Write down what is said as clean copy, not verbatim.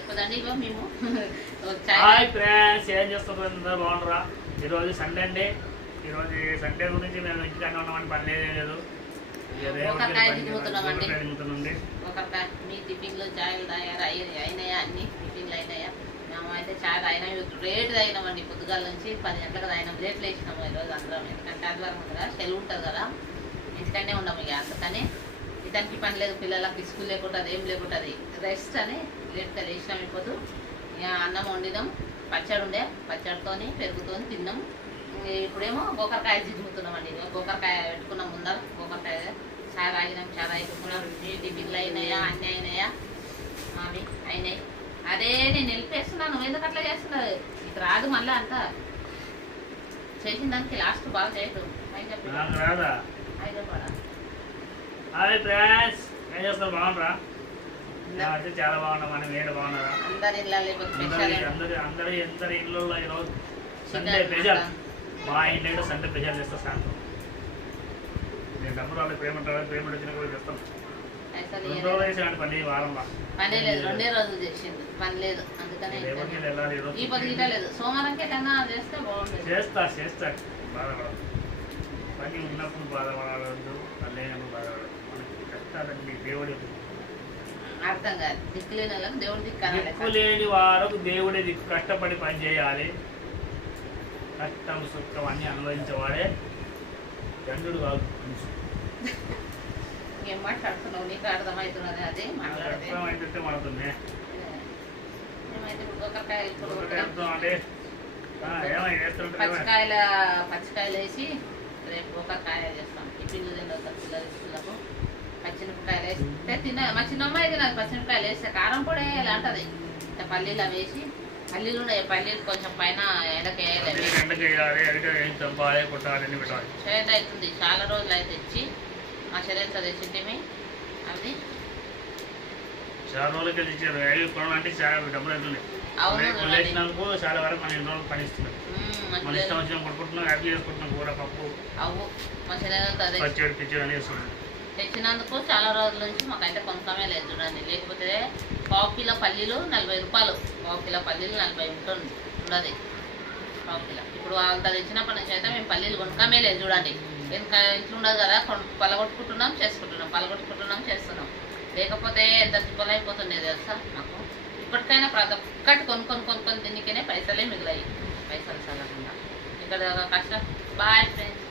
ఇప్పుదండి ఇగో మేము hi friends, ఏం చేస్తున్నారు? బాగుండరా? ఈరోజు సండే అండి. ఈరోజు సండే గురించి మేము ఇంటికన్నా ఉన్నామని పని లేదు. మీ టిఫిన్లు చాయలు అయినాయా? అన్ని టిఫిన్లు అయినాయా? మేము అయితే చాయ్ తాగినాం. రేటు తాగినామండి. పొద్దుగాల నుంచి 10 గంటలకు తాగినాం. రేట్లు వేసినాము ఈరోజు అందరం. ఎందుకంటే ఆదివారం ఉంది కదా, సెలవు ఉంటుంది కదా, ఇంటికనే ఉన్నాము. ఇక అందుకని ఇతనికి పని లేదు, పిల్లలకి స్కూల్ లేకుంటుంది, ఏం లేకుంటుంది, రెస్ట్ అని లేట్గా వేసినాం. ఇప్పుడు ఇక అన్నం వండినాం, పచ్చడి ఉండే, పచ్చడితో పెరుగుతో తిన్నాం. ఇప్పుడేమో గోకరకాయ జిగుముతున్నామండి. గోకరకాయ పెట్టుకున్నాం ముందర. గోకరకాయ చాయ్ తాగినాం, చాయ్ తాగుతున్నాం. మీ టిఫిన్లు అయినాయా? అన్నీ అయినాయా? అవి అయినాయి. అదే నేను వెళ్ళిపేస్తున్నాను. నువ్వు ఎందుకు అట్లా చేస్తున్నావు? ఇది రాదు మళ్ళీ అంతా చేసిన దానికి లాస్ట్ బాగా చేయదు. హాయ్ ఫ్రెండ్స్, ఏం చేస్తారు? బాగుండరా? చాలా బాగున్నాం. మనం ఏడు బాగున్నారా? అందరి ఇళ్ళల్లో ఈరోజు సండే స్పెషల్. మా ఇంట్లో సండే స్పెషల్ చేస్తా. సాయంత్రం నేను డబ్బులు వాళ్ళకి పేమెంట్ వచ్చినా కూడా చేస్తాం. 2 రోజులు వేసాడు పని, వారంలో పని లేదు. 2 రోజులు చేసింది, పని లేదు. అందుకనే ఈ పొద్దుట లేదు. సోమవారంకి ఎట్లా చేస్తే బాగుంటుంది. చేస్తా బాధపడదు. పని ఉన్నప్పుడు బాధపడదు, లేనప్పుడు బాధపడదు. మనకి కష్టాలన్నీ దేవుడి అర్థం కాదు. దిక్కులేని వాళ్ళకి దేవుడి దిక్కు లేని వారికి దేవుడే దిక్కు. కష్టపడి పని చేయాలి. కష్టం సుఖం అన్ని అనుభవించేవాడే దండుడు కాదు. ఏం మాట్లాడుతున్నావు? నీకు అర్థమవుతున్నది. అదే అర్థమైతే మాడుతుంది. మేమైతే గోకరకాయ పచ్చికాయలు వేసి రేపు గోకరకాయ చేస్తాం. టిఫిన్లు తింటారు పిల్లలకు. పచ్చిమిరపకాయలు వేస్తే మా చిన్నమ్మాయి తినదు. పచ్చిమిరపకాయలు వేస్తే కారం పొడి వేయాలి అంటది. పల్లీలు అవి వేసి, పల్లీలు ఉన్నాయి, పల్లీలు కొంచెం పైన ఎండకు వేయాలి. చేత అవుతుంది. చాలా రోజులు అయితే తెచ్చి మా శరీరంతో తెచ్చింటిమి. అది చాలా రోజులకి ఇచ్చారు. అంటే చాలా డబ్బులు అవుతుంది. లేచినందుకు చాలా వరకు మన ఇంట్లో పని ఇస్తున్నాం. మన ఇష్టం వచ్చిన కొట్టుకుంటున్నాం, హ్యాపీ చేసుకుంటున్నాం. కూర పప్పు అవు మా శరీరంతో పచ్చడి పిచ్చడి అని వేస్తున్నాం. తెచ్చినందుకు చాలా రోజుల నుంచి మాకైతే కొనకమే లేదు చూడండి. లేకపోతే 1/2 కిలో పల్లీలు 40 రూపాయలు. 1/2 కిలో పల్లీలు 40 ఉంటుంది ఉండదు. 1/2 కిలో. ఇప్పుడు అంత తెచ్చినప్పటి నుంచి అయితే మేము పల్లీలు కొనకమే లేదు చూడండి. ఇంకా ఇంట్లో ఉండదు కదా, పలగొట్టుకుంటున్నాం చేస్తున్నాం. లేకపోతే ఎంత తిప్పలు అయిపోతుండేది తెలుసా మాకు. ఇప్పటికైనా ప్రతి ఒక్కటి కొనుక్కొని తినికనే పైసలే మిగిలాయి. పైసలు చల్లకుండా ఇక్కడ కష్టం. Bye friends.